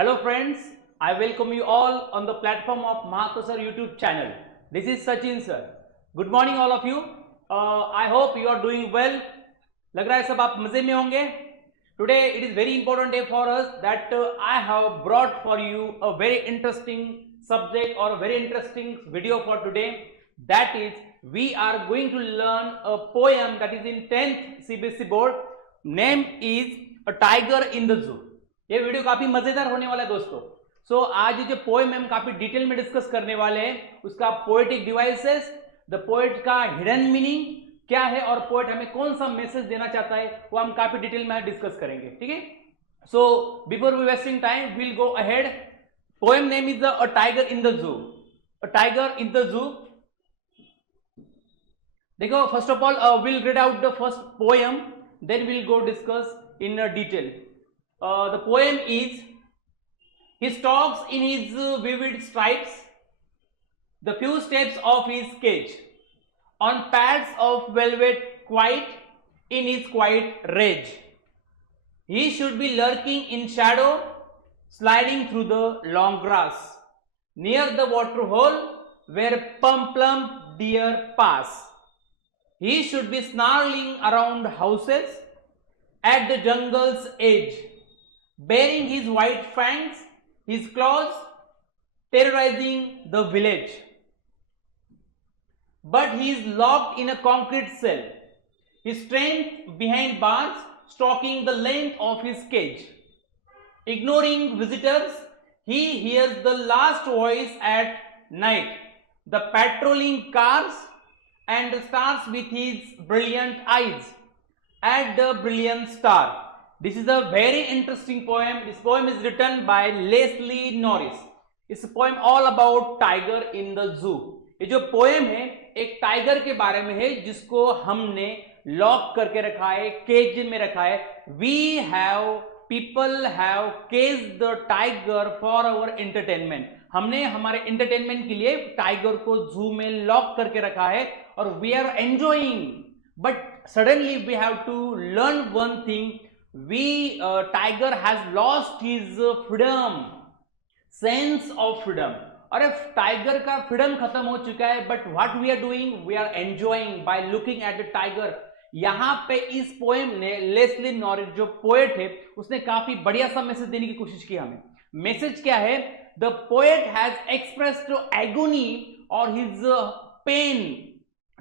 Hello friends, I welcome you all on the platform of Mahato Sir YouTube channel. This is Sachin sir. Good morning all of you. I hope you are doing well. लग रहा है सब आप मजे में होंगे. Today it is very important day for us that I have brought for you a very interesting subject or a very interesting video for today. That is, we are going to learn a poem that is in 10th CBSE board. Name is A Tiger in the Zoo. ये video काफी मजेदार होने वाला है दोस्तों. सो आज जो poem हम काफी डिटेल में डिस्कस करने वाले हैं, उसका पोएटिक डिवाइसेस, द पोएट का हिडन मीनिंग क्या है और पोएट हमें कौन सा मैसेज देना चाहता है, वो हम काफी डिटेल में डिस्कस करेंगे. ठीक है. So before we wasting time will go ahead. Poem name is a tiger in the zoo. A tiger in the zoo. देखो, first of all will read out the first poem, then will go discuss in detail. The poem is, he stalks in his vivid stripes, the few steps of his cage, on pads of velvet quiet, in his quiet rage. He should be lurking in shadow, sliding through the long grass, near the water hole where plump deer pass. He should be snarling around houses at the jungle's edge, baring his white fangs, his claws, terrorizing the village. But he is locked in a concrete cell, his strength behind bars, stalking the length of his cage. Ignoring visitors, he hears the last voice at night, the patrolling cars, and starts with his brilliant eyes at the brilliant star. This is a very interesting poem. This poem is written by Leslie Norris. It's a poem all about tiger in the zoo. ये जो poem है एक tiger के बारे में है जिसको हमने लॉक करके रखा है, केज में रखा है. People have caged the tiger for our entertainment. हमने हमारे एंटरटेनमेंट के लिए टाइगर को जू में लॉक करके रखा है और we are enjoying. But suddenly we have to learn one thing. Tiger has lost his freedom, sense of freedom. और टाइगर का फ्रीडम खत्म हो चुका है. But what we are doing, we are enjoying by looking at the tiger. यहां पे इस poem ने लेस्ली नॉरिस जो पोएट है उसने काफी बढ़िया सा मैसेज देने की कोशिश की हमें. मैसेज क्या है? The poet has expressed agony और his pain.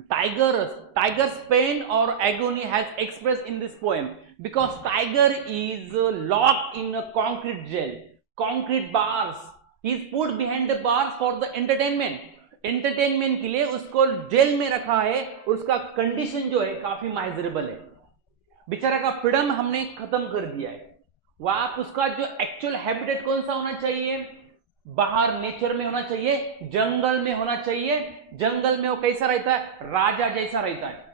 Tiger's pain or agony has expressed in this poem because tiger is locked in a concrete jail, concrete bars. He is put behind the bars for the entertainment. Entertainment के लिए उसको jail में रखा है और उसका condition जो है काफी माइजरेबल है. बेचारा का फ्रीडम हमने खत्म कर दिया है. वहां उसका जो एक्चुअल हैबिटेट कौन सा होना चाहिए? बाहर नेचर में होना चाहिए, जंगल में होना चाहिए. जंगल में वो कैसा रहता है? राजा जैसा रहता है.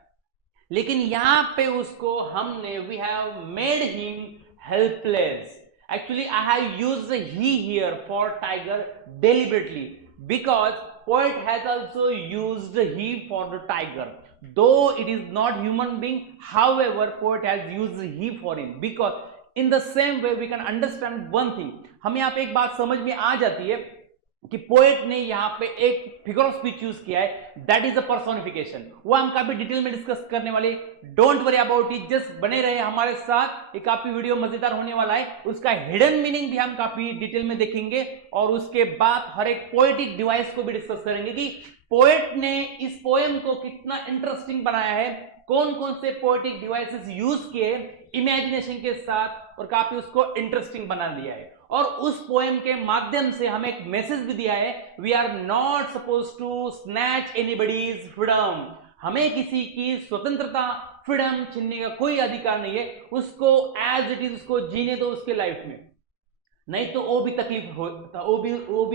लेकिन यहां पे उसको हमने we have made him helpless. Actually I have used he here for tiger deliberately because poet has also used he for the tiger. Though it is not human being, however poet has used he for him because in the same way we can understand one thing. हमें यहां पे एक बात समझ में आ जाती है कि पोएट ने यहां पे एक फिगर ऑफ स्पीच यूज किया है, दैट इज अ पर्सोनिफिकेशन. वो हम काफी डिटेल में डिस्कस करने वाले. Don't worry about it, just बने रहे हमारे साथ. ये काफी वीडियो मजेदार होने वाला है. उसका हिडन मीनिंग भी हम काफी डिटेल में देखेंगे और उसके बाद हर एक पोएटिक डिवाइस को भी डिस्कस करेंगे कि पोएट ने इस पोएम को कितना इंटरेस्टिंग बनाया है, कौन कौन से पोएटिक डिवाइसेस यूज किए इमेजिनेशन के साथ और काफी उसको इंटरेस्टिंग बना दिया है. और उस पोएम के माध्यम से हमें एक मैसेज भी दिया है, we are not suppose to snatch anybody's freedom. हमें किसी की स्वतंत्रता, फ्रीडम छीनने का कोई अधिकार नहीं है. उसको एज इट इज उसको जीने दो उसके लाइफ में, नहीं तो वो भी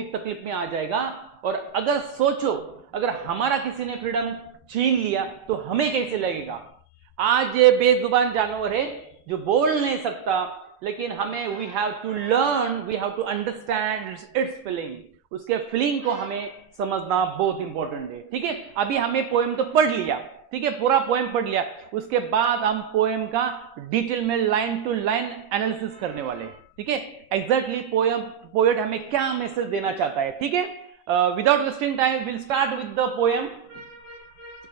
तकलीफ में आ जाएगा. और अगर सोचो, अगर हमारा किसी ने फ्रीडम छीन लिया तो हमें कैसे लगेगा? आज ये बेजुबान जानवर है जो बोल नहीं सकता, लेकिन हमें we have to learn, we have to understand its feeling. उसके फीलिंग को हमें समझना बहुत इंपॉर्टेंट है. ठीक है. अभी हमें पोएम तो पढ़ लिया, ठीक है, पूरा पोएम पढ़ लिया. उसके बाद हम पोएम का डिटेल में लाइन टू लाइन एनालिसिस करने वाले हैं. ठीक है, एग्जैक्टली पोएट हमें क्या मैसेज देना चाहता है, ठीक है। Without wasting time will start with the poem.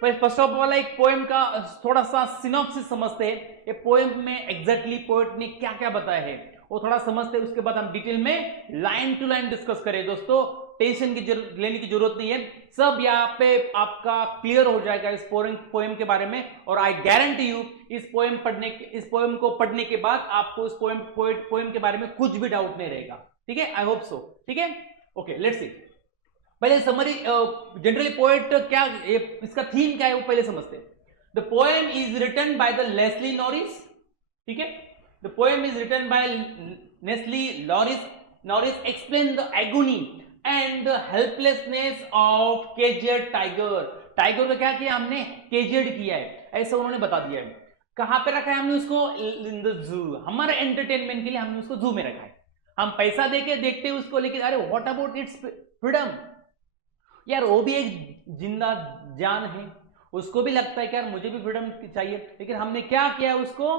First of all एक पोएम का थोड़ा सा सिनॉप्सिस समझते हैं, ये पोएम में एग्जैक्टली पोएट ने क्या क्या बताया है वो थोड़ा समझते हैं, उसके बाद हम डिटेल में लाइन टू लाइन डिस्कस करें। दोस्तों टेंशन लेने की जरूरत नहीं है, सब यहाँ पे आपका क्लियर हो जाएगा इस पोएम के बारे में। और आई गारंटी यू इस पोएम को पढ़ने के बाद आपको इस पोएम के बारे में कुछ भी डाउट नहीं रहेगा, ठीक है। आई होप सो, ठीक है। Okay, let's see. पहले समरी, जनरली पोएट क्या, इसका थीम क्या है वो पहले समझते हैं। The poem is written by the Leslie Norris, ठीक है। The poem is written by Leslie Norris explain the agony and the helplessness of caged tiger. Tiger का क्या किया हमने, केजेड किया है, ऐसा उन्होंने बता दिया है। कहां पे रखा है हमने उसको, इन द जू। हमारे एंटरटेनमेंट के लिए हमने उसको जू में रखा है, हम पैसा देके देखते हैं उसको, लेकिन अरे व्हाट अबाउट इट्स फ्रीडम, यार वो भी एक जिंदा जान है, उसको भी लगता है कि यार मुझे भी फ्रीडम चाहिए, लेकिन हमने क्या किया उसको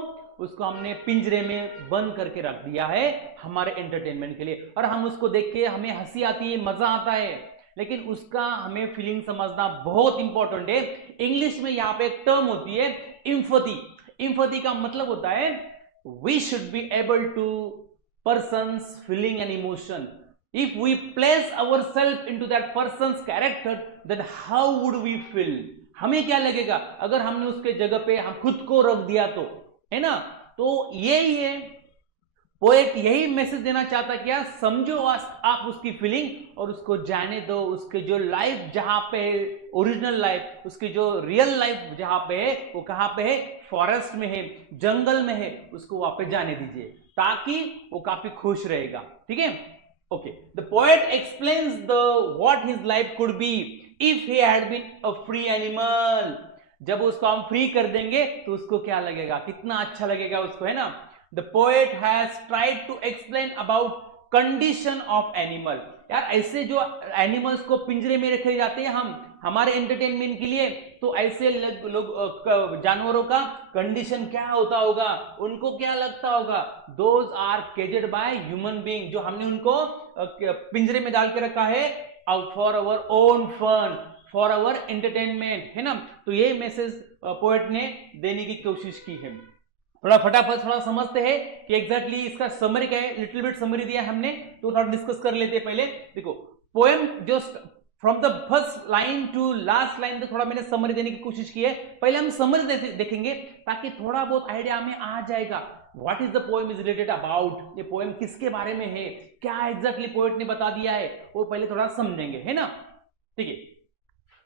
हमने पिंजरे में बंद करके रख दिया है हमारे एंटरटेनमेंट के लिए। और हम उसको देख के हमें हंसी आती है, मजा आता है, लेकिन उसका हमें फीलिंग समझना बहुत इंपॉर्टेंट है। इंग्लिश में यहाँ पे एक टर्म होती है एम्पैथी। एम्पैथी का मतलब होता है we should be able to person's feeling and emotion. If we place ourselves into that person's character, then how would we feel? हमें क्या लगेगा अगर हमने उसके जगह पे हम खुद को रख दिया तो, है ना। तो यही है पोएट, यही मैसेज देना चाहता है कि यार समझो आप उसकी फीलिंग और उसको जाने दो। उसके जो लाइफ जहां पे है, ओरिजिनल लाइफ, उसकी जो रियल लाइफ जहां पे है वो कहां पे है, फॉरेस्ट में है, जंगल में है, उसको वहां पे जाने दीजिए ताकि वो काफी खुश रहेगा, ठीक है। Okay, the poet explains what his life could be if he had been a free animal. जब उसको हम फ्री कर देंगे तो उसको क्या लगेगा, कितना अच्छा लगेगा उसको, है ना। The poet has tried to explain about condition of animal. यार ऐसे जो एनिमल्स को पिंजरे में रखे जाते हैं हम हमारे एंटरटेनमेंट के लिए, तो ऐसे लोग जानवरों का कंडीशन क्या होता होगा, उनको क्या लगता होगा। Those are caged by human being, जो हमने उनको पिंजरे में डाल के रखा है for our own fun, for our entertainment, है ना। तो ये मैसेज पोएट ने देने की कोशिश की है। थोड़ा फटाफट थोड़ा समझते हैं कि एग्जैक्टली इसका समरी क्या है। लिटिल बिट समरी दिया हमने तो थोड़ा डिस्कस कर लेते हैं। पहले देखो पोएम जो from the first line to last line तक थोड़ा मैंने समरी देने की कोशिश की है। पहले हम समरी देखेंगे ताकि थोड़ा बहुत आइडिया हमें आ जाएगा what is the poem is related about. ये पोएम किसके बारे में है, क्या एग्जैक्टली पोएट ने बता दिया है, वो पहले थोड़ा समझेंगे, है ना, ठीक है।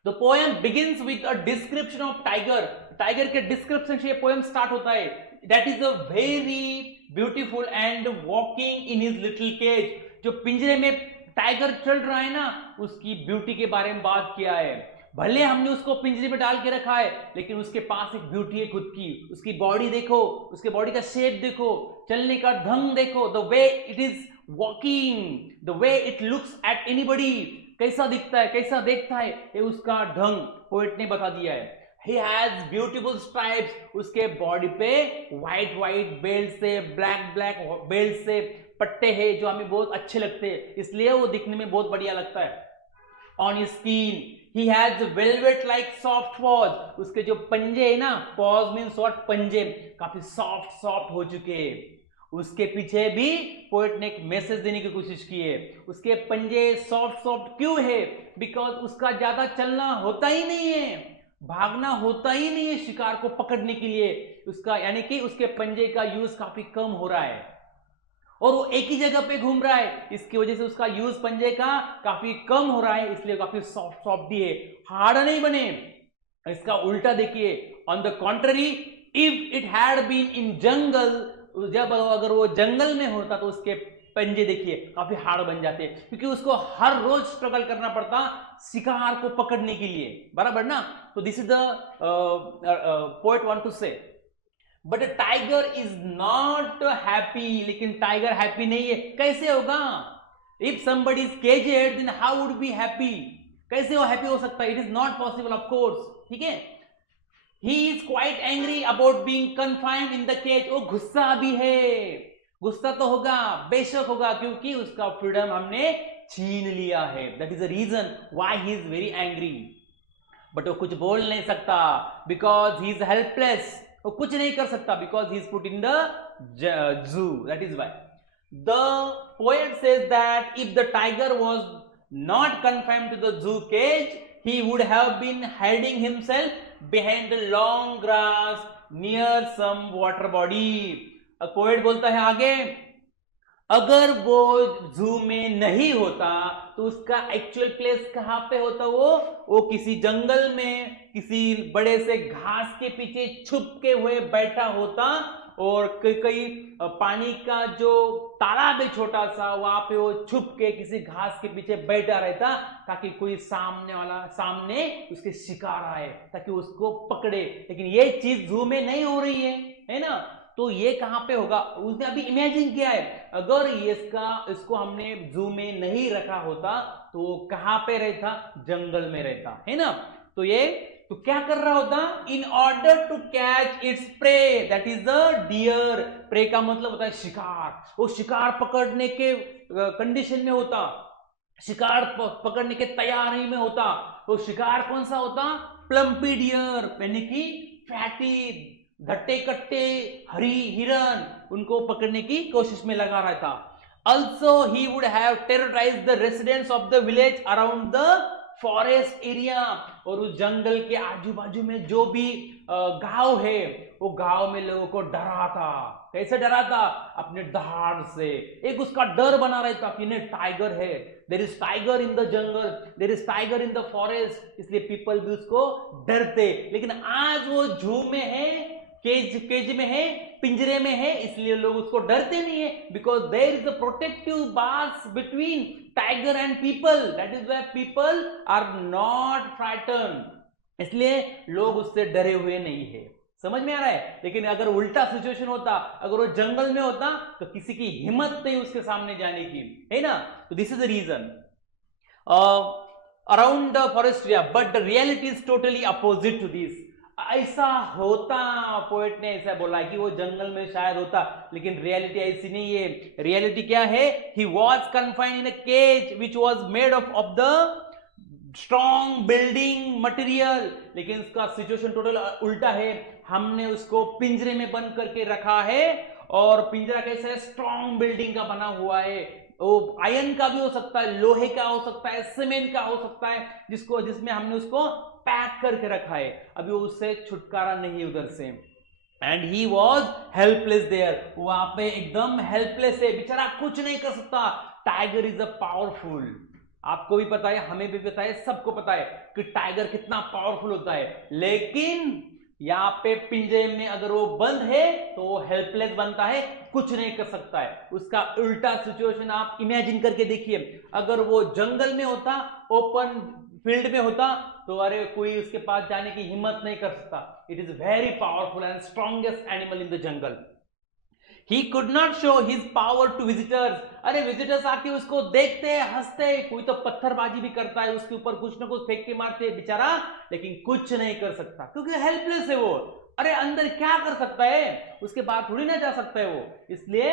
The poem begins with a description of tiger. Tiger के डिस्क्रिप्शन से ये पोएम स्टार्ट होता है। That is a very beautiful and walking in his little cage. जो पिंजरे में टाइगर चल रहा है ना, उसकी ब्यूटी के बारे में बात किया है। भले हमने उसको पिंजरे में डाल के रखा है, लेकिन उसके पास एक ब्यूटी है खुद की। उसकी बॉडी देखो, उसके बॉडी का शेप देखो, चलने का ढंग देखो, the way it is walking, the way it looks at anybody, कैसा दिखता है, कैसा देखता है, ये उसका ढंग पोएट ने बता दिया है। He has beautiful stripes, उसके बॉडी पे व्हाइट व्हाइट बेल्ट से, ब्लैक ब्लैक बेल्ट से पट्टे हैं जो हमें बहुत अच्छे लगते हैं, इसलिए वो दिखने में बहुत बढ़िया लगता है। On his skin, he has velvet like soft paws, उसके जो पंजे है ना, paws means what, पंजे काफी सॉफ्ट सॉफ्ट हो चुके हैं। उसके पीछे भी पोएट ने एक मैसेज देने की कोशिश की है। उसके पंजे सॉफ्ट सॉफ्ट क्यों है, बिकॉज उसका ज्यादा चलना होता ही नहीं है, भागना होता ही नहीं है शिकार को पकड़ने के लिए। उसका यानी कि उसके पंजे का यूज काफी कम हो रहा है और वो एक ही जगह पे घूम रहा है, इसकी वजह से उसका यूज पंजे का काफी कम हो रहा है, इसलिए काफी सॉफ्ट सॉफ्ट भी है, हार्ड नहीं बने। इसका उल्टा देखिए, on the contrary, if it had been in jungle, जब अगर वो जंगल में होता तो उसके पंजे देखिए काफी हार्ड बन जाते, क्योंकि उसको हर रोज स्ट्रगल करना पड़ता शिकार को पकड़ने के लिए, बराबर ना। तो this is the poet want to say, but tiger is not happy, लेकिन टाइगर हैप्पी नहीं है। कैसे होगा, if somebody is caged then how would be happy, कैसे वो हैप्पी हो सकता है, it is not possible of course, ठीक है। He is quite angry about being confined in the cage, वो गुस्सा भी है, गुस्सा तो होगा, बेशक होगा, क्योंकि उसका फ्रीडम हमने छीन लिया है. That is the reason why he is very angry. But वो कुछ बोल नहीं सकता बिकॉज ही इज हेल्पलेस. वो कुछ नहीं कर सकता because he is put in the zoo. That is why the poet says that if the tiger was not confined to the zoo cage, he would have been hiding himself behind the long grass near some water body. Poet बोलता है आगे, अगर वो जू में नहीं होता तो उसका एक्चुअल प्लेस कहां पे होता? वो किसी जंगल में किसी बड़े से घास के पीछे छुप के हुए बैठा होता, और कई पानी का जो तालाब है छोटा सा, वहां पे वो छुप के किसी घास के पीछे बैठा रहता ताकि कोई सामने उसके शिकार आए ताकि उसको पकड़े. लेकिन ये चीज जू में नहीं हो रही है ना? तो ये कहां पे होगा? उसने अभी इमेजिन किया है, अगर इसको हमने जू में नहीं रखा होता तो वो कहां पे रहता? जंगल में रहता है ना? तो क्या कर रहा होता? In order to catch its prey, that is the deer. Prey का मतलब होता है शिकार. वो शिकार पकड़ने के कंडीशन में होता, शिकार पकड़ने के तैयारी में होता. वो शिकार कौन सा होता? प्लम्पी डियर, यानी कि फैटी, घट्टे कट्टे हरी हिरन, उनको पकड़ने की कोशिश में लगा रहा था. Also he would have terrorized the residents of the village around the forest area. और उस जंगल के आजू बाजू में जो भी गांव है, वो गांव में लोगों को डरा था. कैसे डरा था? अपने दहाड़ से. एक उसका डर बना रहता कि नहीं, टाइगर है, there is tiger in the jungle, there is tiger in the forest, इसलिए पीपल भी उसको डरते. लेकिन आज वो जू में है, केज में है, पिंजरे में है, इसलिए लोग उसको डरते नहीं है. Because there is a protective bars between tiger and people. That is why people are not frightened. इसलिए लोग उससे डरे हुए नहीं है. समझ में आ रहा है? लेकिन अगर उल्टा सिचुएशन होता, अगर वो जंगल में होता तो किसी की हिम्मत नहीं उसके सामने जाने की, है ना? तो this is the reason around the forest area. But the reality is totally opposite to this. ऐसा होता, पोएट ने ऐसा बोला कि वो जंगल में शायद होता, लेकिन रियलिटी ऐसी नहीं है. रियलिटी क्या है? He was confined in a cage which was made of the strong building material. लेकिन उसका सिचुएशन टोटल उल्टा है. हमने उसको पिंजरे में बंद करके रखा है, और पिंजरा कैसा है? स्ट्रॉन्ग बिल्डिंग का बना हुआ है. वो आयरन का भी हो सकता है, लोहे का हो सकता है, सीमेंट का हो सकता है, जिसमें हमने उसको पैक करके रखा है. अभी वो उससे छुटकारा नहीं उधर से. And he was helpless there. वहां पे एकदम हेल्पलेस है, बेचारा कुछ नहीं कर सकता. Tiger is a powerful. आपको भी पता है, हमें भी पता है, सबको पता है कि टाइगर कितना पावरफुल होता है. लेकिन यहाँ पे पिंजरे में अगर वो बंद है तो वो हेल्पलेस बनता है, कुछ नहीं कर सकता है. उसका उल्टा सिचुएशन आप इमेजिन करके देखिए. अगर वो जंगल में होता, ओपन फील्ड में होता, तो अरे कोई उसके पास जाने की हिम्मत नहीं कर सकता. It is very powerful and strongest animal in the jungle. He could not show his power to visitors. अरे विजिटर्स आके उसको देखते हैं, हंसते हैं, कोई तो पत्थरबाजी भी करता है, उसके ऊपर कुछ ना कुछ फेंक के मारते हैं बेचारा, लेकिन कुछ नहीं कर सकता क्योंकि हेल्पलेस है वो. अरे अंदर क्या कर सकता है? उसके बाहर थोड़ी ना जा सकता है वो. इसलिए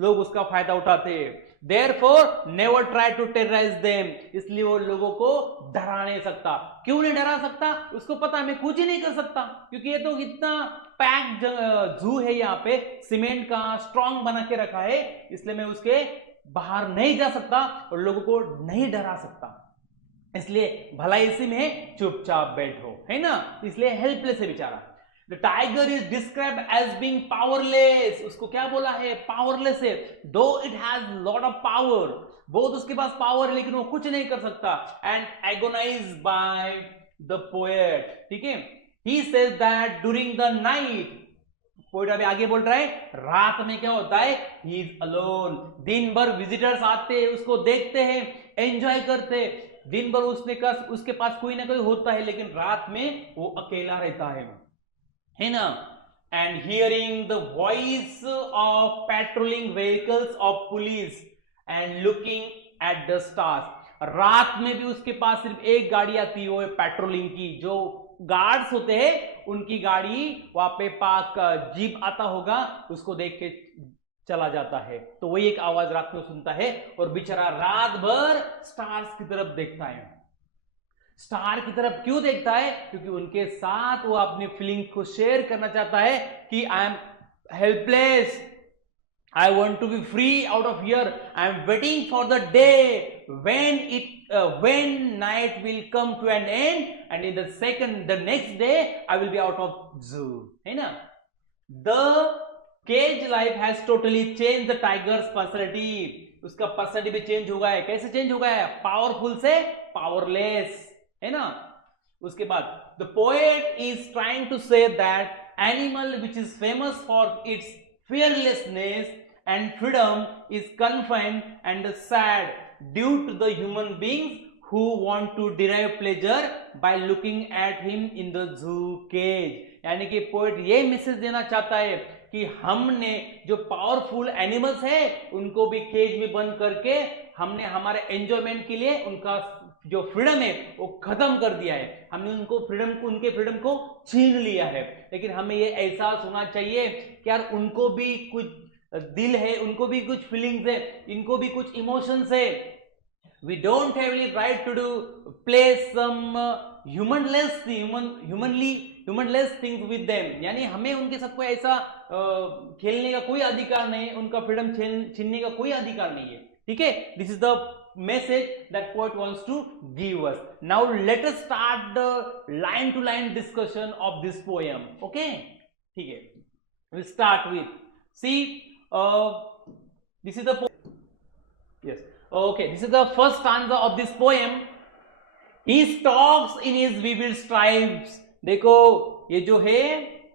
लोग उसका फायदा उठाते हैं. Therefore, never try to terrorize them. इसलिए वो लोगों को डरा नहीं सकता. क्यों नहीं डरा सकता? उसको पता मैं कुछ ही नहीं कर सकता, क्योंकि ये तो इतना पैक्ड जू है, यहाँ पे सीमेंट का स्ट्रॉन्ग बना के रखा है, इसलिए मैं उसके बाहर नहीं जा सकता और लोगों को नहीं डरा सकता. इसलिए भला इसी में चुपचाप बैठो, है ना? इसलिए हेल्पलेस है बेचारा. The tiger is described as being powerless. उसको क्या बोला है? पावरलेस है. Though it has lot of power, बहुत उसके पास पावर है, लेकिन वो कुछ नहीं कर सकता. And agonized by the poet. ठीक है? He says that during the night, poet अभी आगे बोल रहा है, रात में क्या होता है? He is alone. दिन भर विजिटर्स आते हैं, उसको देखते हैं, एंजॉय करते हैं. दिन भर उसके पास कोई ना कोई होता है, लेकिन रात में वो अकेला रहता है ना? And hearing the voice of patrolling vehicles of police and looking at the stars. रात में भी उसके पास सिर्फ एक गाड़ी आती है, वो पेट्रोलिंग की. जो गार्ड्स होते हैं उनकी गाड़ी वहां पे पार्क जीप आता होगा, उसको देख के चला जाता है। तो वही एक आवाज रात में सुनता है और बेचारा रात भर स्टार्स की तरफ देखता है। स्टार की तरफ क्यों देखता है? क्योंकि उनके साथ वो अपनी फीलिंग को शेयर करना चाहता है कि आई am helpless, I want to be free out of here. I am waiting for the day when night will come to an end, and in the next day I will be out of zoo. है ना? The cage life has totally changed the tiger's personality. उसका personality भी change हो गया है। कैसे change हो गया है? पावरफुल से पावरलेस, है ना? उसके बाद the poet is trying to say that animal which is famous for its fearlessness and freedom is confined and sad due to the human beings who want to derive pleasure by looking at him in the zoo cage. यानी कि poet ये message देना चाहता है कि हमने जो powerful animals है उनको भी केज में बंद करके हमने हमारे एंजॉयमेंट के लिए उनका जो फ्रीडम है वो खत्म कर दिया है। हमने उनके फ्रीडम को छीन लिया है। लेकिन हमें ये एहसास होना चाहिए कि यार उनको भी कुछ दिल है, उनको भी कुछ फीलिंग्स है, इनको भी कुछ इमोशंस है। We don't have any right to do play some humanless things with them. यानी हमें उनके साथ कोई ऐसा खेलने का कोई अधिकार नहीं है, उनका फ्रीडम छीनने का कोई अधिकार नहीं है। ठीक है, this is the message that poet wants to give us. Now let us start the line to line discussion of this poem. Okay, ठीक है, we'll start with, see, this is the yes, okay, this is the first stanza of this poem. He stalks in his vivid stripes. देखो ये जो है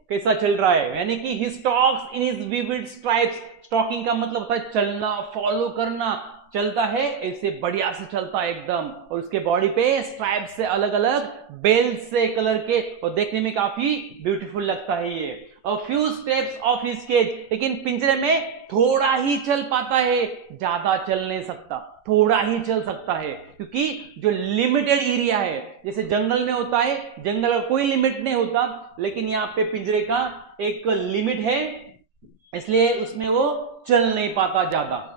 कैसा चल रहा है, यानी कि he stalks in his vivid stripes. Stalking का मतलब होता है चलना, फॉलो करना, चलता है ऐसे बढ़िया से चलता है एकदम, और उसके बॉडी पे स्ट्राइप से अलग अलग बेल्ट से कलर के, और देखने में काफी ब्यूटीफुल लगता है ये। A few steps of his cage, लेकिन पिंजरे में थोड़ा ही चल पाता है, ज्यादा चल नहीं सकता, थोड़ा ही चल सकता है, क्योंकि जो लिमिटेड एरिया है, जैसे जंगल में होता है, जंगल का कोई लिमिट नहीं होता, लेकिन यहाँ पे पिंजरे का एक लिमिट है, इसलिए उसमें वो चल नहीं पाता ज्यादा।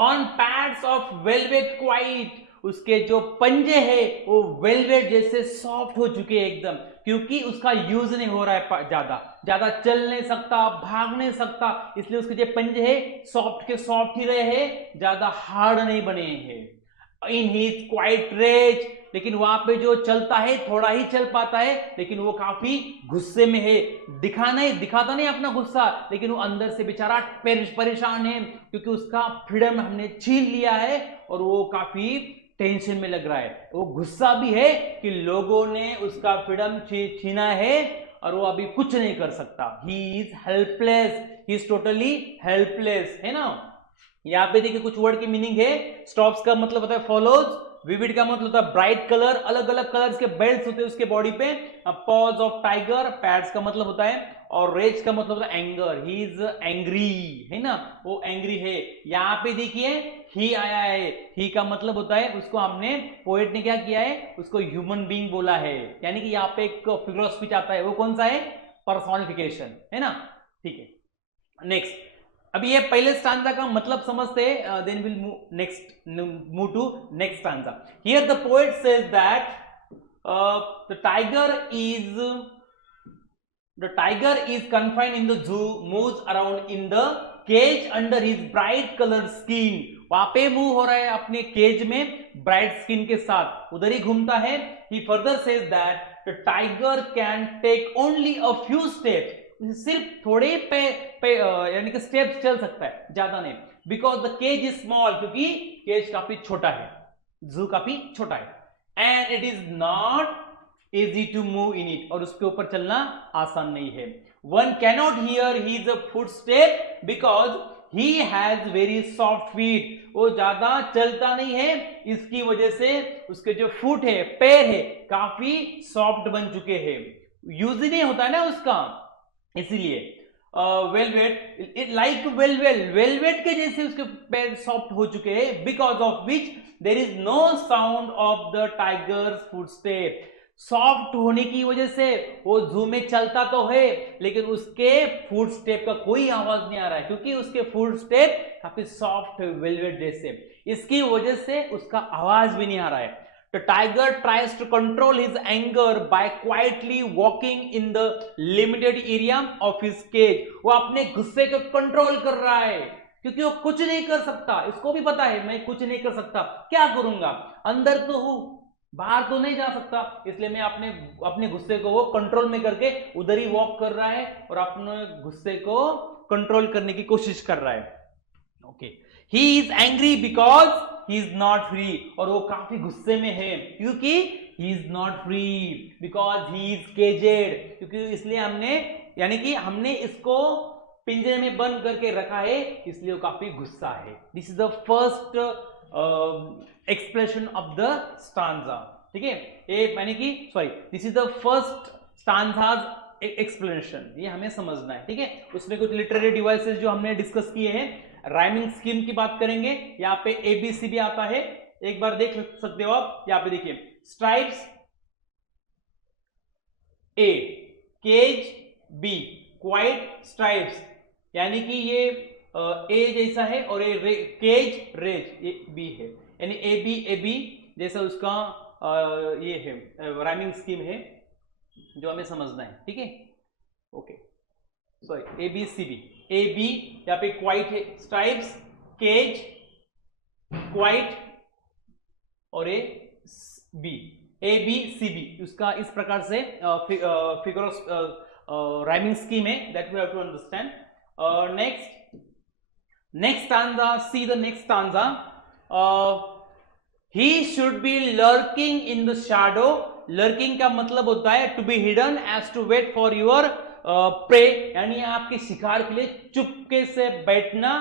On pads of velvet quite, उसके जो पंजे हैं वो वेलवेट जैसे सॉफ्ट हो चुके हैं एकदम, क्योंकि उसका यूज नहीं हो रहा है, ज्यादा चल नहीं सकता, भाग नहीं सकता, इसलिए उसके जो पंजे हैं सॉफ्ट के सॉफ्ट ही रहे हैं, ज्यादा हार्ड नहीं बने हैं। इन हिज क्वाइट रेज, लेकिन वहां पे जो चलता है थोड़ा ही चल पाता है, लेकिन वो काफी गुस्से में है, दिखाता नहीं अपना गुस्सा, लेकिन वो अंदर से बेचारा परेशान है, क्योंकि उसका फ्रीडम हमने छीन लिया है और वो काफी टेंशन में लग रहा है। वो गुस्सा भी है कि लोगों ने उसका फ्रीडम छीना है और वो अभी कुछ नहीं कर सकता। He is helpless, he is totally helpless, है ना। यहाँ पे देखिए कुछ वर्ड की मीनिंग है। स्टॉप्स का मतलब होता है फॉलोज, विविड का मतलब होता है ब्राइट कलर, अलग अलग कलर्स के बेल्ट्स होते हैं उसके बॉडी पे। पॉज ऑफ टाइगर, पैड्स का मतलब होता है, और रेज का मतलब होता है एंगर, ही इज एंग्री, है ना, वो एंग्री है। यहाँ पे देखिए ही आया है, ही का मतलब होता है, उसको हमने पोएट ने क्या किया है, उसको ह्यूमन बीइंग बोला है, यानी कि यहाँ पे एक फिगर ऑफ स्पीच आता है, वो कौन सा है, पर्सोनिफिकेशन, है ना। ठीक है, नेक्स्ट, अभी ये पहले स्टांजा का मतलब समझते हैं, then will move to next stanza. Here the poet says that the tiger is confined in the zoo, moves around in the cage under his bright colored skin. वहां पे मूव हो रहा है अपने केज में ब्राइट स्किन के साथ, उधर ही घूमता है। He further says that the tiger can take only a few steps, सिर्फ थोड़े पे यानी कि स्टेप्स चल सकता है, ज्यादा नहीं, because the cage is small, क्योंकि केज काफी छोटा है, जू काफी छोटा है, and it is not easy to move in it, और उसके ऊपर चलना आसान नहीं है। One cannot hear his footstep because he has very soft feet, वो ज्यादा चलता नहीं है, इसकी वजह से उसके जो फुट है, पैर है, काफी सॉफ्ट बन चुके हैं, यूज ही नहीं होता है ना उसका, इसीलिए वेलवेट, इट लाइक वेलवेट के जैसे उसके पैर सॉफ्ट हो चुके हैं, because of which there is no sound of the tiger's footstep. Soft होने की वजह से वो जू में चलता तो है लेकिन उसके फुट स्टेप का कोई आवाज नहीं आ रहा है, क्योंकि उसके फुट स्टेप काफी सॉफ्ट है, वेलवेट जैसे, इसकी वजह से उसका आवाज भी नहीं आ रहा है। The tiger tries to control his anger by quietly walking in the limited area of his cage. वो अपने गुस्से को कंट्रोल कर रहा है क्योंकि वो कुछ नहीं कर सकता, इसको भी पता है मैं कुछ नहीं कर सकता, क्या करूंगा, अंदर तो हूं, बाहर तो नहीं जा सकता, इसलिए मैं अपने गुस्से को वो कंट्रोल में करके उधर ही वॉक कर रहा है और अपने गुस्से को कंट्रोल करने की कोशिश कर रहा है। Okay, he is angry because he is not free, और वो काफी गुस्से में है क्योंकि he is not free, because he is caged, क्योंकि इसलिए हमने इसको पिंजरे में बंद करके रखा है, इसलिए वो काफी गुस्सा है। This is the first expression of the stanza. ठीक है, this is the first stanzas explanation, ये हमें समझना है। ठीक है, उसमें कुछ लिटरेरी डिवाइसेस जो हमने डिस्कस किए हैं, राइमिंग स्कीम की बात करेंगे, यहाँ पे एबीसी भी आता है, एक बार देख सकते हो आप, यहाँ पे देखिए स्ट्राइप्स ए, केज बी, क्वाइट स्ट्राइप्स, यानी कि ये ए जैसा है और ये केज रेज ये बी है, यानी ए बी जैसा उसका ये है राइमिंग स्कीम है जो हमें समझना है। ठीक है, okay, sorry A B C B, A B यहाँ पे क्वाइट है, स्ट्राइप्स, केज, क्वाइट और A B, A B C B, उसका इस प्रकार से फिगर राइमिंग स्कीम है, that we have to understand. Next stanza, see the next stanza, he should be lurking in the shadow, lurking का मतलब होता है to be hidden as to wait for your prey, यानी आपके शिकार के लिए चुपके से बैठना,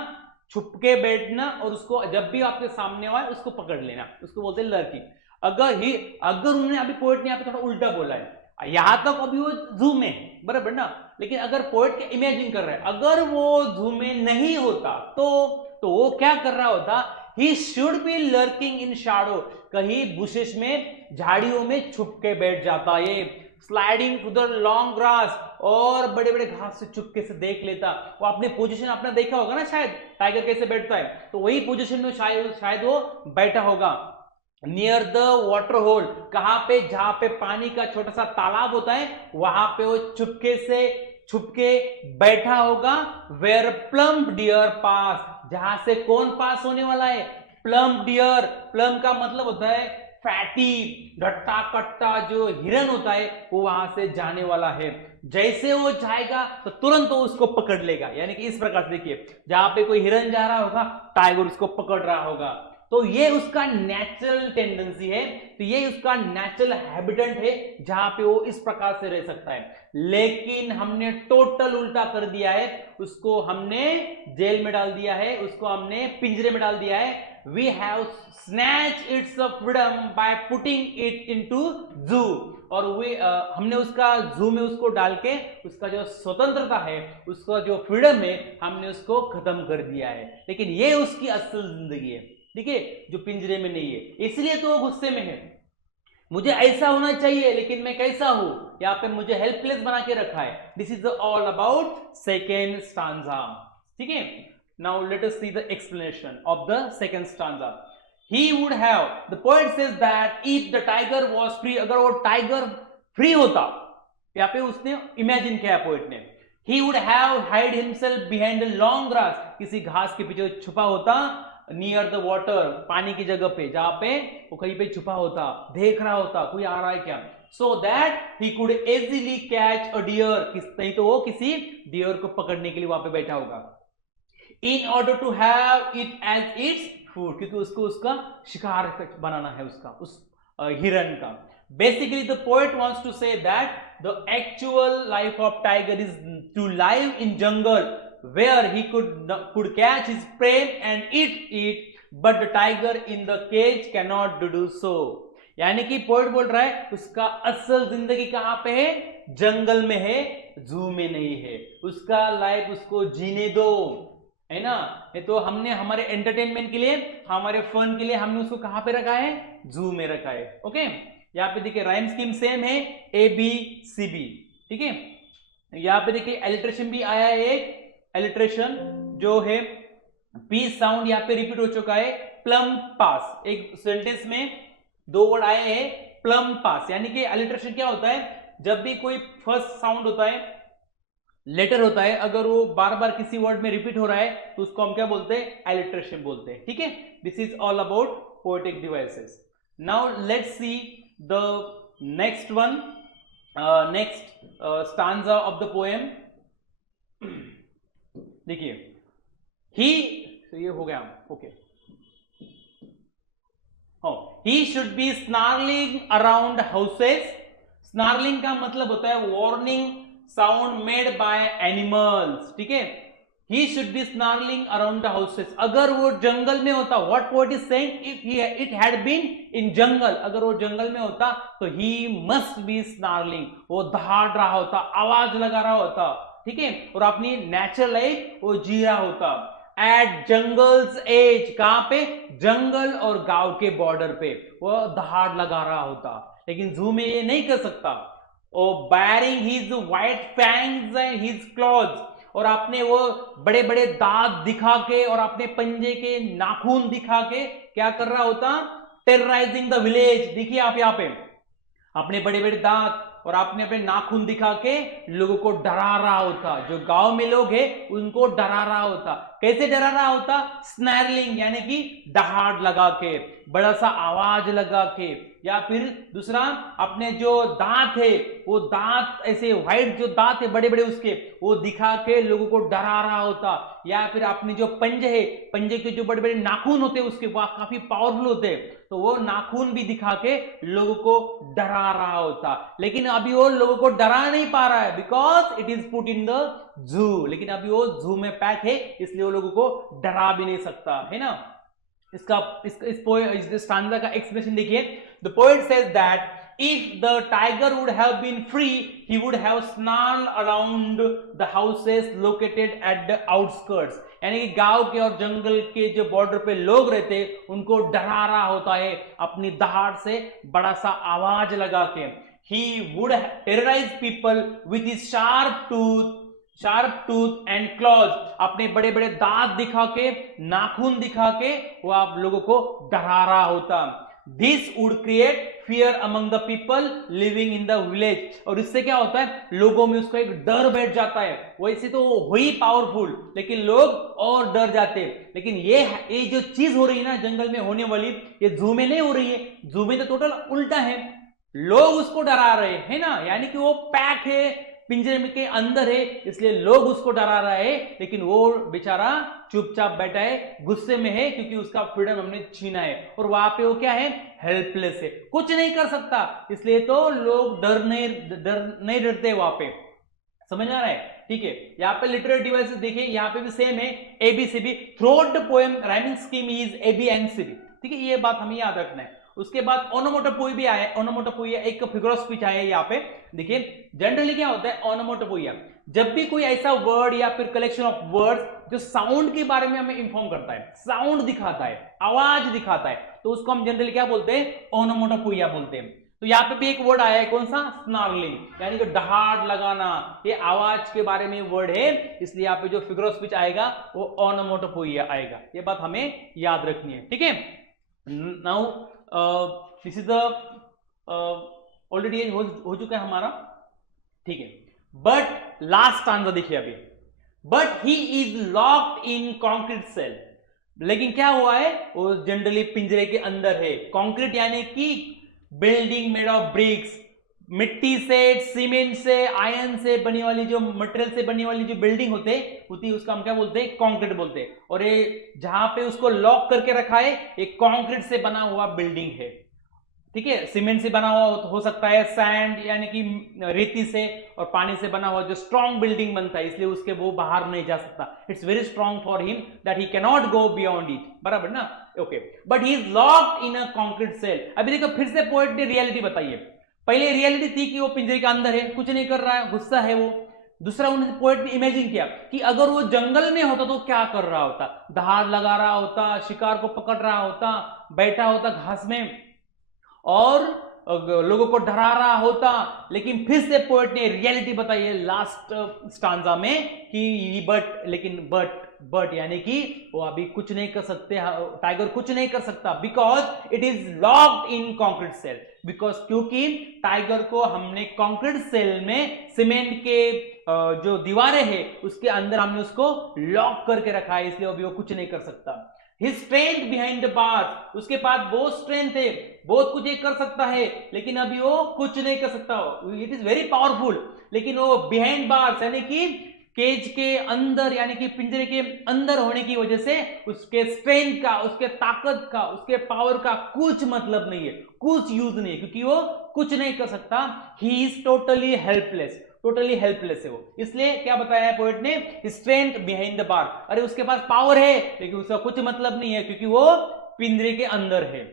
छुपके बैठना और उसको जब भी आपके सामने आए उसको पकड़ लेना, उसको बोलते हैं लर्किंग। अगर उन्होंने अभी पोएट ने यहाँ पे थोड़ा उल्टा बोला है, यहां तक अभी वो जू में बराबर ना, लेकिन अगर पोएट के इमेजिन कर रहा है, अगर वो जू में नहीं होता तो वो क्या कर रहा होता, He should be lurking in shadow, कहीं बुशेस में, झाड़ियों में छुप के बैठ जाता, ये sliding to the long grass, और बड़े बड़े घास से चुपके से देख लेता। वो अपने पोजीशन अपना देखा होगा ना, शायद टाइगर कैसे बैठता है, तो वही पोजीशन में शायद वो बैठा होगा। नियर द वाटर होल, कहां पे, जहां पे पानी का छोटा सा तालाब होता है वहां पे वो छुपके बैठा होगा। वेयर प्लम्प डियर पास, जहां से कौन पास होने वाला है, प्लम्प डियर, प्लम का मतलब होता है फैटी, घट्टा कट्टा जो हिरन होता है वो वहां से जाने वाला है, जैसे वो जाएगा तो तुरंत वो उसको पकड़ लेगा, यानी कि इस प्रकार से देखिए, जहां पे कोई हिरन जा रहा होगा टाइगर उसको पकड़ रहा होगा, तो ये उसका नेचुरल टेंडेंसी है, तो ये उसका नेचुरल हैबिटेट है जहां पे वो इस प्रकार से रह सकता है। लेकिन हमने टोटल उल्टा कर दिया है, उसको हमने जेल में डाल दिया है, उसको हमने पिंजरे में डाल दिया है। We have snatch its freedom by putting it into zoo, और हमने उसका जू में उसको डाल के उसका जो स्वतंत्रता है, उसका जो फ्रीडम है, हमने उसको खत्म कर दिया है। लेकिन ये उसकी असल जिंदगी है, ठीक है, जो पिंजरे में नहीं है, इसलिए तो वो गुस्से में है। मुझे ऐसा होना चाहिए लेकिन मैं कैसा हूं, यहाँ पे मुझे हेल्पलेस बना के रखा है। This is all about second stanza. ठीक है, now let us see the explanation of the second stanza. He would have, the poet says that if the tiger was free, अगर वो टाइगर फ्री होता, यहाँ पे उसने इमेजिन किया poet ने, he would have hide himself behind a long grass, किसी घास के पीछे छुपा होता, नियर द वाटर, पानी की जगह पे, जहां पे वो कहीं पे छुपा होता, देख रहा होता कोई आ रहा है क्या, so that he could easily catch a deer, नहीं तो वो किसी डियर को पकड़ने के लिए वहां पे बैठा होगा। In order to have it as its food, क्योंकि उसको उसका शिकार बनाना है, उसका उस हिरन का। Basically the poet wants to say that the actual life of tiger is to live in jungle where he could catch his prey and eat it, but the tiger in the cage cannot do so, यानी कि poet बोल रहा है उसका असल जिंदगी कहां पे है, जंगल में है, जू में नहीं है, उसका लाइफ उसको जीने दो, है ना। ये तो हमने हमारे एंटरटेनमेंट के लिए, हमारे फन के लिए हमने उसको कहां पे रखा है, जू में रखा है। ओके, यहाँ पे देखिए राइम स्कीम सेम है, ए बी सी बी, ठीक है। यहाँ पे देखिए एलिट्रेशन भी आया है, एक एलिट्रेशन जो है पी साउंड यहाँ पे रिपीट हो चुका है, प्लम पास, एक सेंटेंस में 2 वर्ड आए हैं प्लम पास, यानी कि एलिट्रेशन क्या होता है, जब भी कोई फर्स्ट साउंड होता है, लेटर होता है, अगर वो बार बार किसी वर्ड में रिपीट हो रहा है तो उसको हम क्या बोलते हैं, एलिट्रेशन बोलते हैं, ठीक है। This is all about poetic devices. Now let's see the next one, next stanza of the poem. देखिए ही, ये हो गया, okay. He should be snarling around houses. Snarling का मतलब होता है warning sound made by animals, ठीक है। He should be snarling around the houses, अगर वो जंगल में होता, what poet is saying, if it had been in jungle, अगर वो जंगल में होता तो ही मस्ट बी स्नार्लिंग, वो दहाड़ रहा होता, आवाज लगा रहा होता, ठीक है, और अपनी नेचुरल लाइफ वो जी रहा होता। एट जंगल्स एज, कहां पे, जंगल और गांव के बॉर्डर पे वो दहाड़ लगा रहा होता, लेकिन जू में ये नहीं कर सकता। Or baring his white fangs and his claws, और आपने वो बड़े बड़े दांत दिखा के और अपने पंजे के नाखून दिखा के क्या कर रहा होता, टेरराइजिंग द विलेज। देखिए आप यहाँ पे अपने बड़े बड़े दांत और आपने अपने नाखून दिखा के लोगों को डरा रहा होता, जो गांव में लोग हैं उनको डरा रहा होता। कैसे डरा रहा होता, स्नैरलिंग यानी कि दहाड़ लगा के, बड़ा सा आवाज लगा के, या फिर दूसरा अपने जो दांत है वो दांत ऐसे व्हाइट जो दांत है बड़े बड़े उसके, वो दिखा के लोगों को डरा रहा होता। या फिर अपने जो पंजे है, पंजे के जो बड़े बड़े नाखून होते हैं उसके, वो काफी पावरफुल होते हैं, तो वो नाखून भी दिखा के लोगों को डरा रहा होता। लेकिन अभी वो लोगों को डरा नहीं पा रहा है, because it is put in the जू, लेकिन अभी वो जू में पैक है, इसलिए वो लोगों को डरा भी नहीं सकता है ना। इस स्टांजा का एक्सप्रेशन देखिए, the poet says that if the tiger would have been free, he would have snarled around the houses located at the outskirts, यानी कि गांव के और जंगल के जो बॉर्डर पे लोग रहते उनको डरा रहा होता है अपनी दहाड़ से, बड़ा सा आवाज लगा के। he would terrorize people with his sharp tooth and claws, अपने बड़े बड़े दांत दिखा के, नाखून दिखा के वो आप लोगों को डरा रहा होता। This would create fear among the people living in the village, और इससे क्या होता है, लोगों में उसका एक डर बैठ जाता है। वैसे तो वो हुई पावरफुल, लेकिन लोग और डर जाते हैं। लेकिन ये जो चीज हो रही है ना जंगल में होने वाली, ये जू में नहीं हो रही है, जू में तो टोटल उल्टा है, लोग उसको डरा रहे हैं ना, यानी कि वो पैक है, पिंजरे में के अंदर है, इसलिए लोग उसको डरा रहा है, लेकिन वो बेचारा चुपचाप बैठा है, गुस्से में है, क्योंकि उसका फ्रीडम हमने छीना है, और वहां पे वो क्या है, हेल्पलेस है, कुछ नहीं कर सकता, इसलिए तो लोग डर नहीं डरते वहां पे। समझ आ रहा है, ठीक है। यहाँ पे लिटरेरी डिवाइसेस देखिए, यहाँ पे भी सेम है, ABCB. Through the poem rhyming scheme is AB and CB, ठीक है, ये बात हमें याद रखना है। उसके बाद ओनोमोटोपोई भी आया, ओनोमोटोपोइया एक फिगर ऑफ स्पीच आया यहाँ पे। देखिए जनरली क्या होता है ओनोमोटोपोइया, जब भी कोई ऐसा वर्ड या फिर कलेक्शन ऑफ वर्ड्स जो साउंड के बारे में हमें इंफॉर्म करता है, साउंड दिखाता है, आवाज दिखाता है, तो उसको हम जनरली क्या बोलते हैं, ओनोमोटोपोइया बोलते हैं। तो यहाँ पे भी एक वर्ड आया है, कौन सा, स्नार्लिंग, यानी कि दहाड़ लगाना, ये आवाज के बारे में वर्ड है, इसलिए यहाँ पे जो फिगर ऑफ स्पीच आएगा वो ओनोमोटोपोइया आएगा। ये बात हमें याद रखनी है, ठीक है। Now this is the already हो चुका है हमारा, ठीक है। बट लास्ट स्टांजा देखिए अभी, but he is locked in concrete cell, लेकिन क्या हुआ है, वो जनरली पिंजरे के अंदर है। कॉन्क्रीट यानी कि बिल्डिंग मेड ऑफ ब्रिक्स, मिट्टी से, सीमेंट से, आयरन से बनी वाली, जो मटेरियल से बनी वाली जो बिल्डिंग होती है उसका हम क्या बोलते हैं, कंक्रीट बोलते हैं। और ये जहां पे उसको लॉक करके रखा है, एक कंक्रीट से बना हुआ बिल्डिंग है, ठीक है। सीमेंट से बना हुआ हो सकता है, सैंड यानी कि रेती से, और पानी से बना हुआ जो स्ट्रॉन्ग बिल्डिंग बनता है, इसलिए उसके वो बाहर नहीं जा सकता। It's very strong for him that he can not go beyond it, बराबर ना, okay. But he is locked in a concrete cell. अभी देखो फिर से पोएट ने रियलिटी बताई है। पहले रियलिटी थी कि वो पिंजरे के अंदर है, कुछ नहीं कर रहा है, गुस्सा है वो। दूसरा उन्होंने पोएट ने इमेजिन किया कि अगर वो जंगल में होता तो क्या कर रहा होता, दहाड़ लगा रहा होता, शिकार को पकड़ रहा होता, बैठा होता घास में, और लोगों को डरा रहा होता, लेकिन फिर से पोएट ने रियलिटी बताई है लास्ट स्टांजा में कि बट यानी कि वो अभी कुछ नहीं कर सकते, टाइगर कुछ नहीं कर सकता, because it is locked in concrete cell, because क्योंकि टाइगर को हमने कॉन्क्रीट सेल में सीमेंट के जो दीवारें हैं उसके अंदर हमने उसको लॉक करके रखा है, इसलिए अभी वो कुछ नहीं कर सकता। His strength behind the bars, उसके पास बहुत स्ट्रेंथ है, बहुत कुछ कर सकता है, लेकिन अभी वो कुछ नहीं कर सकता, इट इज वेरी पावरफुल, लेकिन वो बिहाइंड बार्स यानी कि केज के अंदर यानी कि पिंजरे के अंदर होने की वजह से उसके स्ट्रेंथ का, उसके ताकत का, उसके पावर का कुछ मतलब नहीं है, कुछ यूज नहीं है, क्योंकि वो कुछ नहीं कर सकता। He is totally helpless, totally helpless है वो, इसलिए क्या बताया है पोएट ने, स्ट्रेंथ बिहाइंड द बार। अरे उसके पास पावर है लेकिन उसका कुछ मतलब नहीं है, क्योंकि वो पिंजरे के अंदर है।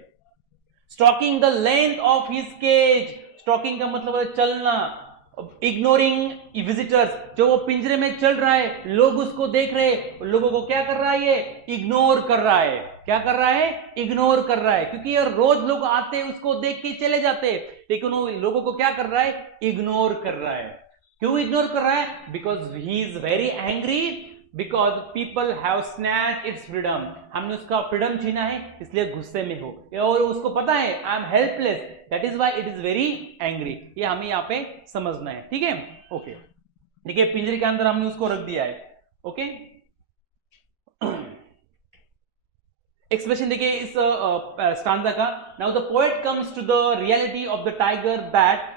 Stalking the length of his cage, stalking का मतलब है चलना, इग्नोरिंग विजिटर्स, जो वो पिंजरे में चल रहा है, लोग उसको देख रहे, लोगों को क्या कर रहा है, ये इग्नोर कर रहा है। क्या कर रहा है, इग्नोर कर रहा है, क्योंकि यार रोज लोग आते उसको देख के चले जाते, लेकिन वो लोगों को क्या कर रहा है, इग्नोर कर रहा है। क्यों इग्नोर कर रहा है, because he is very angry, because people have snatched it's freedom, हमने उसका फ्रीडम छीना है इसलिए गुस्से में हो, और उसको पता है I am helpless, that is why it is very angry. ये हमें यहाँ पे समझना है, ठीक है। ओके, देखिए पिंजरे के अंदर हमने उसको रख दिया है। ओके, एक्सप्रेशन देखिए इस स्टांजा का। Now the poet comes to the reality of the tiger that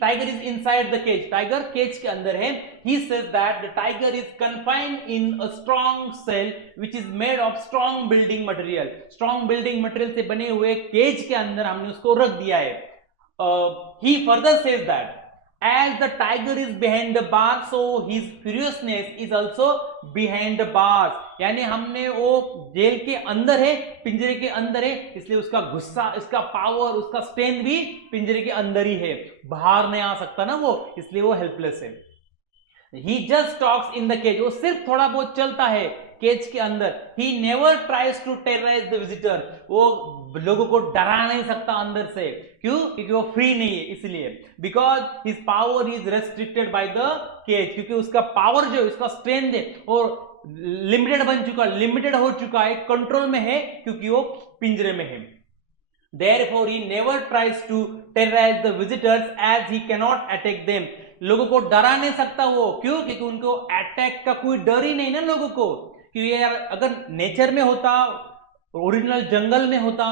tiger is inside the cage, tiger cage के अंदर है। he says that the tiger is confined in a strong cell which is made of strong building material, strong building material से बने हुए cage के अंदर हमने उसको रख दिया है। he further says that as the tiger is behind the bars so his furiousness is also behind the bars, यानी हमने वो जेल के अंदर है, पिंजरे के अंदर है, इसलिए उसका गुस्सा, इसका पावर, उसका स्ट्रेंथ भी पिंजरे के अंदर ही है, बाहर नहीं आ सकता ना वो, इसलिए वो हेल्पलेस है। He just talks in the cage, वो सिर्फ थोड़ा बहुत चलता है केज के अंदर। He never tries to terrorize the visitor, वो लोगों को डरा नहीं सकता अंदर से, क्यों, क्योंकि वो फ्री नहीं है, इसलिए because his power is restricted by the cage, क्योंकि उसका पावर जो उसका स्ट्रेंथ है और लिमिटेड बन चुका, लिमिटेड हो चुका है, कंट्रोल में है, क्योंकि वो पिंजरे में है। Therefore he never tries to terrorize the visitors as he cannot attack them, लोगों को डरा नहीं सकता वो, क्यों, क्योंकि उनको अटैक का कोई डर ही नहीं ना लोगों को, क्योंकि यार अगर नेचर में होता, ओरिजिनल जंगल में होता,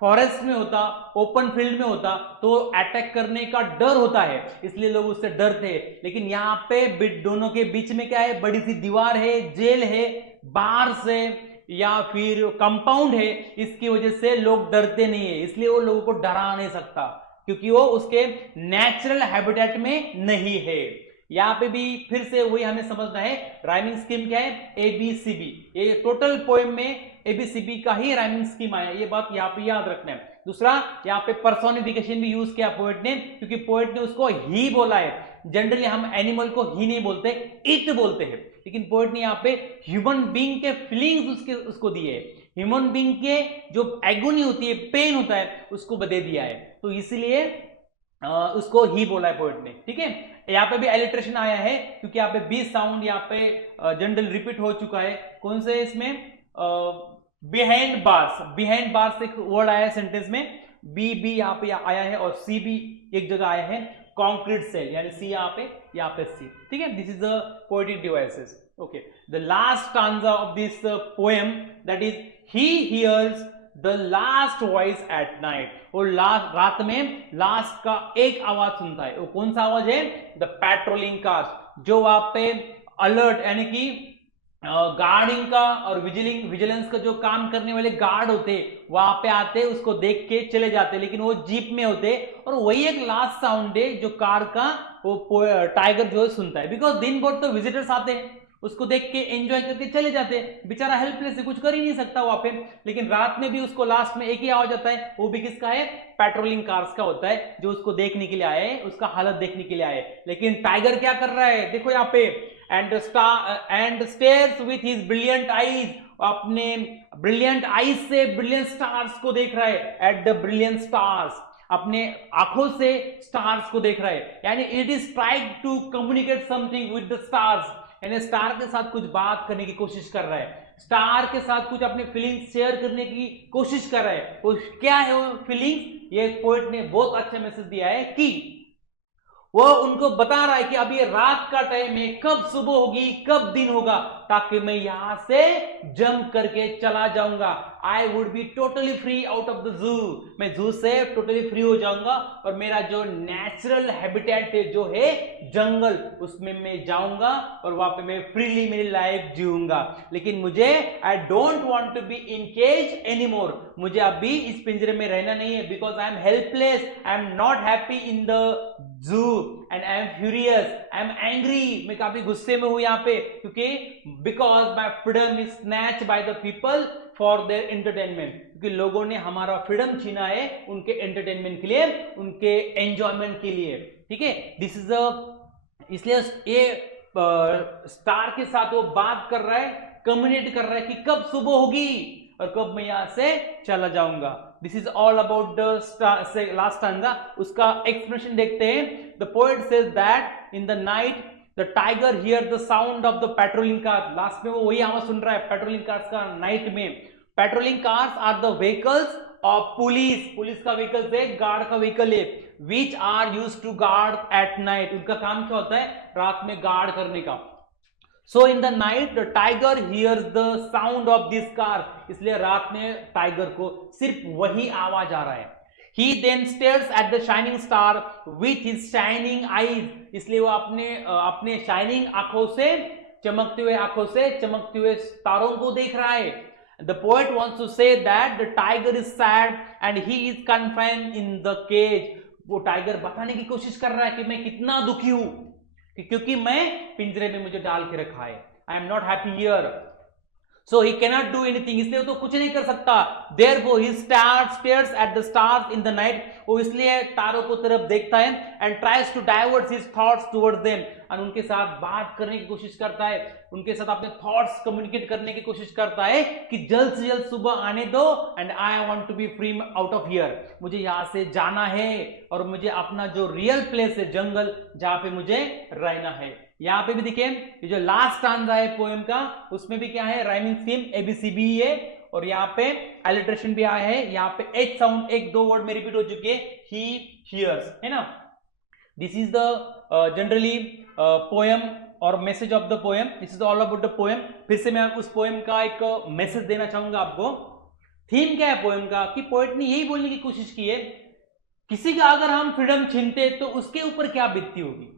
फॉरेस्ट में होता, ओपन फील्ड में होता, तो अटैक करने का डर होता है, इसलिए लोग उससे डरते हैं। लेकिन यहाँ पे दोनों के बीच में क्या है, बड़ी सी दीवार है, जेल है, बार्स है या फिर कंपाउंड है, इसकी वजह से लोग डरते नहीं है, इसलिए वो लोगों को डरा नहीं सकता, क्योंकि वो उसके नेचुरल हैबिटेट में नहीं है। यहाँ पे भी फिर से वही हमें समझना है, राइमिंग स्कीम क्या है, ABCB, ये टोटल पोएम में ABCB का ही राइमिंग स्कीम आया, ये बात यहाँ पे याद रखना है। दूसरा, यहाँ पे पर्सोनिफिकेशन भी यूज किया पोएट ने, क्योंकि पोएट ने उसको ही बोला है। जनरली हम एनिमल को ही नहीं बोलते, इट बोलते हैं, लेकिन पोएट ने यहाँ पे ह्यूमन बीइंग के फीलिंग्स उसको दिए, ह्यूमन बीइंग के जो एगोनी होती है, पेन होता है, उसको बता दिया है, तो इसीलिए उसको ही बोला है पोएट ने, ठीक है। यहाँ पे भी एलिट्रेशन आया है, क्योंकि यहाँ पे बी साउंड यहाँ पे जनरल रिपीट हो चुका है, कौन से इसमें, बिहाइंड बार्स, बिहाइंड बार्स एक वर्ड आया है सेंटेंस में, बी यहाँ पे आया है और सी भी एक जगह आया है, कॉन्क्रीट सेल यानी सी यहाँ पे सी, ठीक है। This is the poetic devices. Okay, the last stanza of this poem that is he hears the last voice at night, और लास्ट रात में लास्ट का एक आवाज सुनता है, वो कौन सा आवाज है, द पेट्रोलिंग कार्स, जो वहां पे अलर्ट यानी कि गार्डिंग का और विजिलेंस का जो काम करने वाले गार्ड होते, वहां पे आते, उसको देख के चले जाते, लेकिन वो जीप में होते, और वही एक लास्ट साउंड है जो कार का वो टाइगर जो है सुनता है, बिकॉज दिन भर तो विजिटर्स आते हैं, उसको देख के एंजॉय करके चले जाते, बेचारा हेल्पलेस है, कुछ कर ही नहीं सकता वहां पे, लेकिन रात में भी उसको लास्ट में एक ही आवाज आता है, वो भी किसका है, पेट्रोलिंग कार्स का होता है, जो उसको देखने के लिए आए, उसका हालत देखने के लिए आए। लेकिन टाइगर क्या कर रहा है, देखो यहाँ पे, and stairs with his brilliant eyes, अपने ब्रिलियंट आईज से ब्रिलियंट स्टार्स को देख रहा है, एट द ब्रिलियंट स्टार्स, अपने आंखों से स्टार्स को देख रहा है, यानी it is trying to communicate something with the stars, यानी स्टार के साथ कुछ बात करने की कोशिश कर रहा है, स्टार के साथ कुछ अपने फीलिंग्स शेयर करने की कोशिश कर रहा है। वो क्या है वो फीलिंग्स? ये पोएट ने बहुत अच्छा मैसेज दिया है कि वो उनको बता रहा है कि अब ये रात का टाइम है, कब सुबह होगी, कब दिन होगा, ताकि मैं यहां से जंप करके चला जाऊंगा। I would be totally free out of the zoo, मैं जू से टोटली फ्री हो जाऊंगा और मेरा जो नेचुरल हैबिटेट है जो है जंगल, उसमें मैं जाऊंगा और वहां पे मैं फ्रीली मेरी लाइफ जीऊंगा। लेकिन मुझे I don't want to be in cage any more, मुझे अभी इस पिंजरे में रहना नहीं है, because I am helpless, I am not happy in the zoo and I am furious, I am angry, मैं काफी गुस्से में हूं यहाँ पे, क्योंकि because my freedom is snatch by the people for their entertainment, क्योंकि लोगों ने हमारा फ्रीडम छीना है उनके एंटरटेनमेंट के लिए, उनके एंजॉयमेंट के लिए। ठीक है, दिस इज अ, इसलिए ये स्टार के साथ वो बात कर रहा है, कम्युनिकेट कर रहा है कि कब सुबह होगी और कब मैं यहां से चला जाऊंगा। This is all about the last stanza. उसका एक्सप्रेशन देखते हैं। The poet says that in the night the tiger hear the sound of the patrolling car. Last में वो वही आवाज सुन रहा है पेट्रोलिंग कार्स का नाइट में। Patrolling cars are the vehicles of police, police का व्हीकल है, गार्ड का व्हीकल है, which are use to guard at night, उनका काम क्या होता है? रात में गार्ड करने का। So in the night the tiger hears the sound of this car, इसलिए रात में टाइगर को सिर्फ वही आवाज आ रहा है। He then stares at the shining star with his shining eyes, इसलिए वो अपने शाइनिंग आंखों से, चमकते हुए आंखों से चमकते हुए तारों को देख रहा है। The poet wants to say that the tiger is sad and he is confined in the cage, वो टाइगर बताने की कोशिश कर रहा है कि मैं कितना दुखी हूं, क्योंकि मैं पिंजरे में मुझे डाल के रखा है। I am not happy here, so he cannot do anything, इसलिए वो तो कुछ नहीं कर सकता। Therefore he stares at the stars in the night, वो इसलिए तारों को तरफ देखता है, and tries to divert his thoughts towards them, और उनके साथ बात करने की कोशिश करता है, उनके साथ अपने थॉट्स कम्युनिकेट करने की कोशिश करता है कि जल्द से जल्द सुबह आने दो, and I want to be free out of here, मुझे यहां से जाना है और मुझे अपना जो रियल प्लेस है जंगल, जहां पे मुझे रहना है। यहां पे भी देखिए ये जो लास्ट स्टांजा है पोएम का, उसमें भी क्या है? राइमिंग स्कीम एबीसीबी है, और यहाँ पे अलिट्रेशन भी आया है। यहाँ पे एच साउंड, एक दो वर्ड में रिपीट हो चुके हैं, ही हियर्स, है ना। This is the generally poem और message of the poem, this is all about the poem. फिर से मैं उस पोएम का एक मैसेज देना चाहूंगा आपको। थीम क्या है पोएम का? कि पोएट ने यही बोलने की कोशिश की है, किसी का अगर हम फ्रीडम छीनते तो उसके ऊपर क्या बीतती होगी,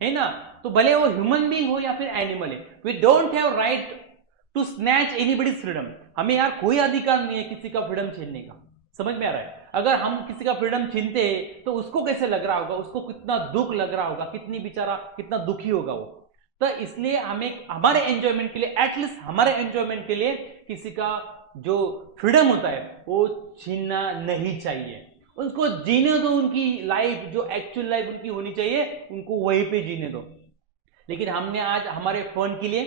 है ना। तो भले वो ह्यूमन बीइंग हो या फिर एनिमल है, we don't have right to snatch anybody's freedom, हमें यार कोई अधिकार नहीं है किसी का फ्रीडम छीनने का। समझ में आ रहा है? अगर हम किसी का फ्रीडम छीनते हैं तो उसको कैसे लग रहा होगा, उसको कितना दुख लग रहा होगा, कितनी बेचारा कितना दुखी होगा वो। तो इसलिए हमें हमारे एंजॉयमेंट के लिए, एटलीस्ट हमारे एंजॉयमेंट के लिए, किसी का जो फ्रीडम होता है वो छीनना नहीं चाहिए। उसको जीने दो, उनकी लाइफ जो एक्चुअल लाइफ उनकी होनी चाहिए उनको वहीं पे जीने दो। लेकिन हमने आज हमारे फोन के लिए,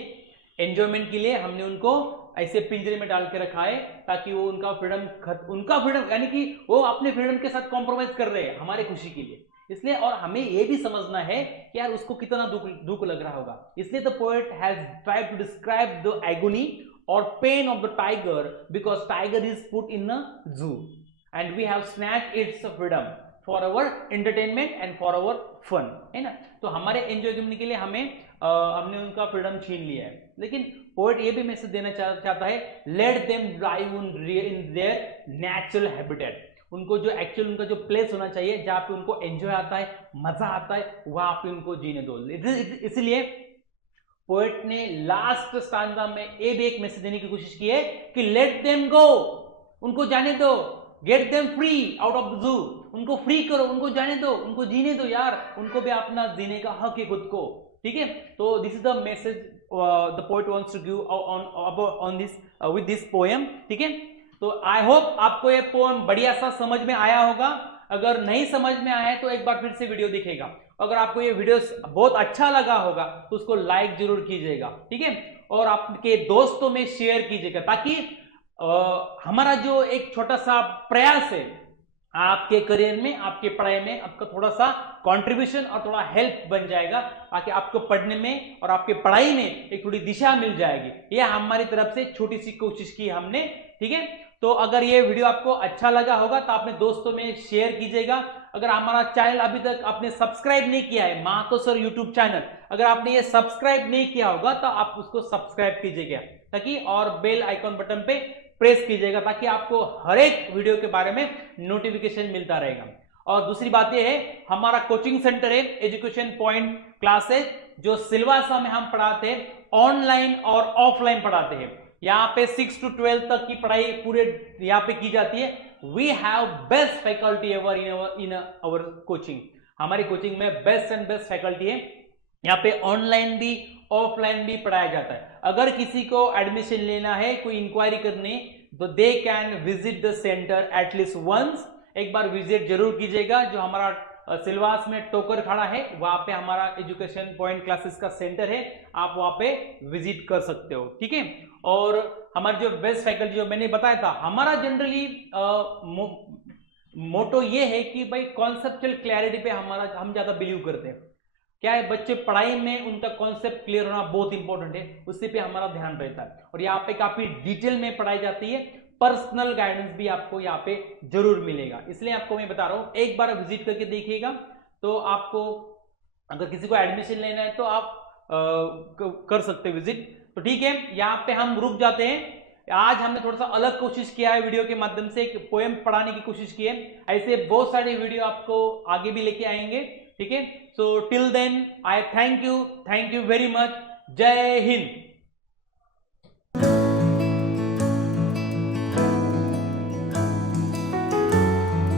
एंजॉयमेंट के लिए हमने उनको ऐसे पिंजरे में डाल के रखा है, ताकि वो उनका फ्रीडम यानी कि वो अपने फ्रीडम के साथ कॉम्प्रोमाइज कर रहे हैं हमारे खुशी के लिए। इसलिए और हमें ये भी समझना है कि यार उसको कितना दुख लग रहा होगा। इसलिए the poet has tried to describe the agony और pain of the tiger, because tiger is put in a zoo and we have snatched its freedom for our entertainment and for our fun, है ना। तो हमारे enjoy करने के लिए हमने उनका फ्रीडम छीन लिया है। लेकिन पोएट ये भी मैसेज देना चाहता है, let them drive in their natural habitat, उनको जो एक्चुअल उनका जो प्लेस होना चाहिए जहाँ पे उनको एंजॉय आता है, मजा आता है, वहां पे उनको जीने दो। इसलिए पोएट ने लास्ट स्टांजा में ये भी एक मैसेज देने की कोशिश की है कि लेट देम गो, उनको जाने दो, get them free out of the zoo, उनको फ्री करो, उनको जाने दो, उनको जीने दो यार, उनको भी अपना जीने का हक है खुद को। ठीक है, तो this is the message the poet wants to give on this with this poem. ठीक है, तो आई होप आपको ये पोएम बढ़िया सा समझ में आया होगा। अगर नहीं समझ में आया है तो एक बार फिर से वीडियो दिखेगा। अगर आपको ये वीडियो बहुत अच्छा लगा होगा तो उसको लाइक जरूर कीजिएगा। ठीक है, और आपके दोस्तों में शेयर कीजिएगा, ताकि हमारा जो एक छोटा सा प्रयास है, आपके करियर में, आपके पढ़ाई में आपका थोड़ा सा कंट्रीब्यूशन और थोड़ा हेल्प बन जाएगा, ताकि आपको पढ़ने में और आपके पढ़ाई में एक थोड़ी दिशा मिल जाएगी। ये हमारी तरफ से छोटी सी कोशिश की हमने, ठीक है। तो अगर ये वीडियो आपको अच्छा लगा होगा तो अपने दोस्तों में शेयर कीजिएगा। अगर हमारा चैनल अभी तक आपने सब्सक्राइब नहीं किया है, मातो सर यूट्यूब चैनल, अगर आपने ये सब्सक्राइब नहीं किया होगा तो आप उसको सब्सक्राइब कीजिएगा, ताकि और बेल आइकॉन बटन पे प्रेस कीजिएगा, ताकि आपको हर एक वीडियो के बारे में नोटिफिकेशन मिलता रहेगा। और दूसरी बात यह है, हमारा कोचिंग सेंटर है एजुकेशन पॉइंट क्लासेस, जो सिलवासा में हम पढ़ाते हैं, ऑनलाइन और ऑफलाइन पढ़ाते हैं। यहाँ पे 6 to 12 तक की पढ़ाई पूरे यहाँ पे की जाती है। We have best faculty ever in our coaching. हमारी कोचिंग में बेस्ट एंड बेस्ट फैकल्टी है। यहाँ पे ऑनलाइन भी ऑफलाइन भी पढ़ाया जाता है। अगर किसी को एडमिशन लेना है, कोई इंक्वायरी करनी, तो they can visit the center at least once. एक बार विजिट जरूर कीजिएगा। जो हमारा सिलवास में टोकर खड़ा है, वहां पे हमारा एजुकेशन पॉइंट क्लासेस का सेंटर है, आप वहां पे विजिट कर सकते हो, ठीक है। और हमारे जो बेस्ट फैकल्टी जो मैंने बताया था, हमारा जनरली मोटो ये है कि भाई कॉन्सेप्चुअल क्लैरिटी पे हम ज्यादा बिलीव करते हैं। क्या है, बच्चे पढ़ाई में उनका कॉन्सेप्ट क्लियर होना बहुत इंपॉर्टेंट है, उसी पे हमारा ध्यान रहता है। और यहाँ पे काफी डिटेल में पढ़ाई जाती है, पर्सनल गाइडेंस भी आपको यहाँ पे जरूर मिलेगा। इसलिए आपको मैं बता रहा हूँ, एक बार विजिट करके देखिएगा। तो आपको अगर किसी को एडमिशन लेना है तो आप कर सकते विजिट। तो ठीक है, यहाँ पे हम रुक जाते हैं। आज हमने थोड़ा सा अलग कोशिश किया है, वीडियो के माध्यम से एक पोएम पढ़ाने की कोशिश की है। ऐसे बहुत सारे वीडियो आपको आगे भी लेके आएंगे, ठीक है। So till then I thank you very much. जय हिंद।